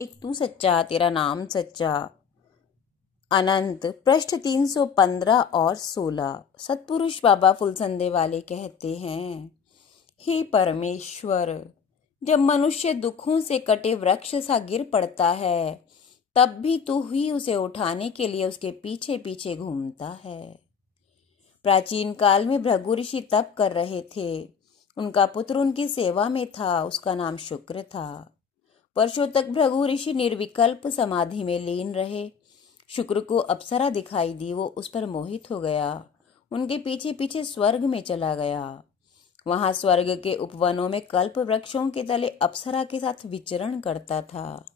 एक तू सच्चा तेरा नाम सच्चा। अनंत पृष्ठ 315 और 16। सतपुरुष बाबा फुलसंदे वाले कहते हैं, हे परमेश्वर, जब मनुष्य दुखों से कटे वृक्ष सा गिर पड़ता है, तब भी तू ही उसे उठाने के लिए उसके पीछे पीछे घूमता है। प्राचीन काल में भृगु ऋषि तप कर रहे थे। उनका पुत्र उनकी सेवा में था। उसका नाम शुक्र था। वर्षों तक भृगु ऋषि निर्विकल्प समाधि में लीन रहे। शुक्र को अप्सरा दिखाई दी। वो उस पर मोहित हो गया। उनके पीछे पीछे स्वर्ग में चला गया। वहां स्वर्ग के उपवनों में कल्प वृक्षों के तले अप्सरा के साथ विचरण करता था।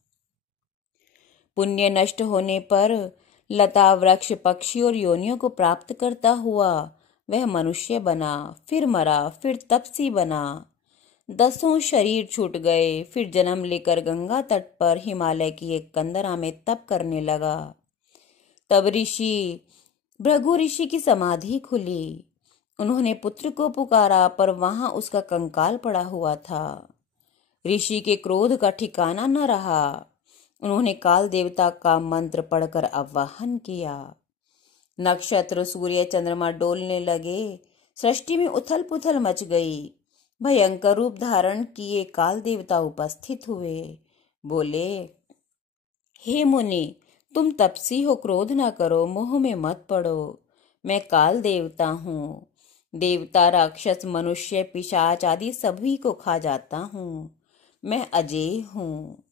पुण्य नष्ट होने पर लता वृक्ष पक्षी और योनियों को प्राप्त करता हुआ वह मनुष्य बना, फिर मरा, फिर तपसी बना। 10 शरीर छूट गए। फिर जन्म लेकर गंगा तट पर हिमालय की एक कंदरा में तप करने लगा। तब भृगु ऋषि की समाधि खुली। उन्होंने पुत्र को पुकारा, पर वहां उसका कंकाल पड़ा हुआ था। ऋषि के क्रोध का ठिकाना न रहा। उन्होंने काल देवता का मंत्र पढ़कर आवाहन किया। नक्षत्र, सूर्य, चंद्रमा डोलने लगे। सृष्टि में उथल पुथल मच गई। भयंकर रूप धारण किए काल देवता उपस्थित हुए। बोले, हे मुनि, तुम तपसी हो, क्रोध ना करो, मोह में मत पड़ो। मैं काल देवता हूँ। देवता, राक्षस, मनुष्य, पिशाच आदि सभी को खा जाता हूँ। मैं अजेय हूँ।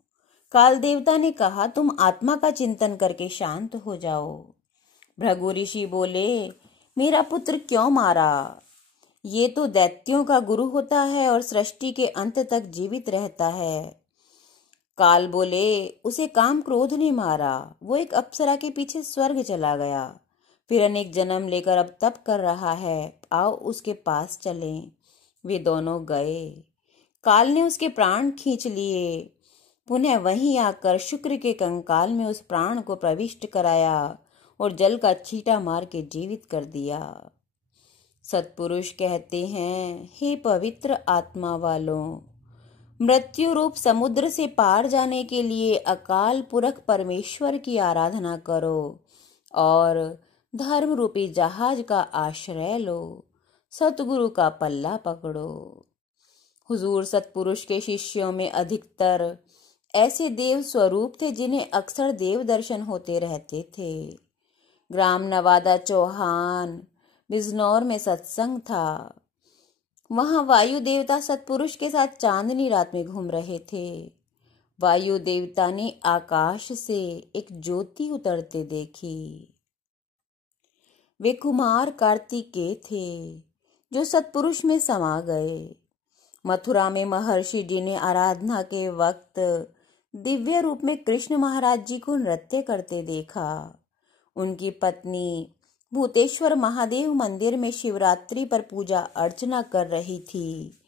काल देवता ने कहा, तुम आत्मा का चिंतन करके शांत हो जाओ। भृगु ऋषि बोले, मेरा पुत्र क्यों मारा? ये तो दैत्यों का गुरु होता है और सृष्टि के अंत तक जीवित रहता है। काल बोले, उसे काम क्रोध ने मारा। वो एक अप्सरा के पीछे स्वर्ग चला गया। फिर अनेक जन्म लेकर अब तप कर रहा है। आओ उसके पास चलें। वे दोनों गए। काल ने उसके प्राण खींच लिए। पुनः वहीं आकर शुक्र के कंकाल में उस प्राण को प्रविष्ट कराया और जल का छींटा मार के जीवित कर दिया। सतपुरुष कहते हैं, हे पवित्र आत्मा वालों, मृत्यु रूप समुद्र से पार जाने के लिए अकाल पुरख परमेश्वर की आराधना करो और धर्म रूपी जहाज का आश्रय लो। सतगुरु का पल्ला पकड़ो। हुजूर सतपुरुष के शिष्यों में अधिकतर ऐसे देव स्वरूप थे जिन्हें अक्सर देव दर्शन होते रहते थे। ग्राम नवादा चौहान बिजनौर में सत्संग था। वहां वायु देवता सतपुरुष के साथ चांदनी रात में घूम रहे थे। वायु देवता ने आकाश से एक ज्योति उतरते देखी। वे कुमार कार्तिकेय थे जो सतपुरुष में समा गए। मथुरा में महर्षि जी ने आराधना के वक्त दिव्य रूप में कृष्ण महाराज जी को नृत्य करते देखा। उनकी पत्नी भूतेश्वर महादेव मंदिर में शिवरात्रि पर पूजा अर्चना कर रही थी।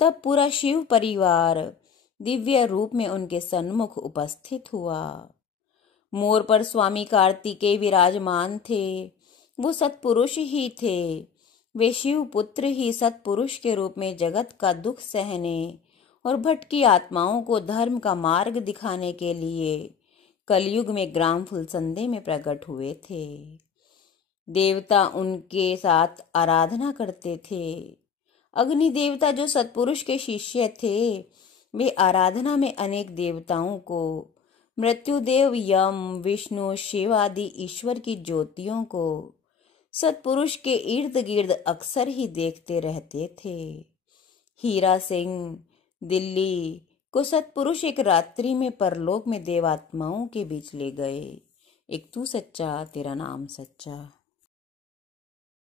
तब पूरा शिव परिवार दिव्य रूप में उनके सन्मुख उपस्थित हुआ। मोर पर स्वामी कार्तिकेय विराजमान थे। वो सतपुरुष ही थे। वे शिव पुत्र ही सतपुरुष के रूप में जगत का दुख सहने और भटकी आत्माओं को धर्म का मार्ग दिखाने के लिए कलयुग में ग्राम फुलसंदे में प्रकट हुए थे। देवता उनके साथ आराधना करते थे। अग्नि देवता जो सतपुरुष के शिष्य थे, वे आराधना में अनेक देवताओं को, मृत्युदेव, यम, विष्णु, शिव आदि ईश्वर की ज्योतियों को सतपुरुष के इर्द गिर्द अक्सर ही देखते रहते थे। हीरा सिंह दिल्ली को सतपुरुष एक रात्रि में परलोक में देवात्माओं के बीच ले गए। एक तू सच्चा तेरा नाम सच्चा।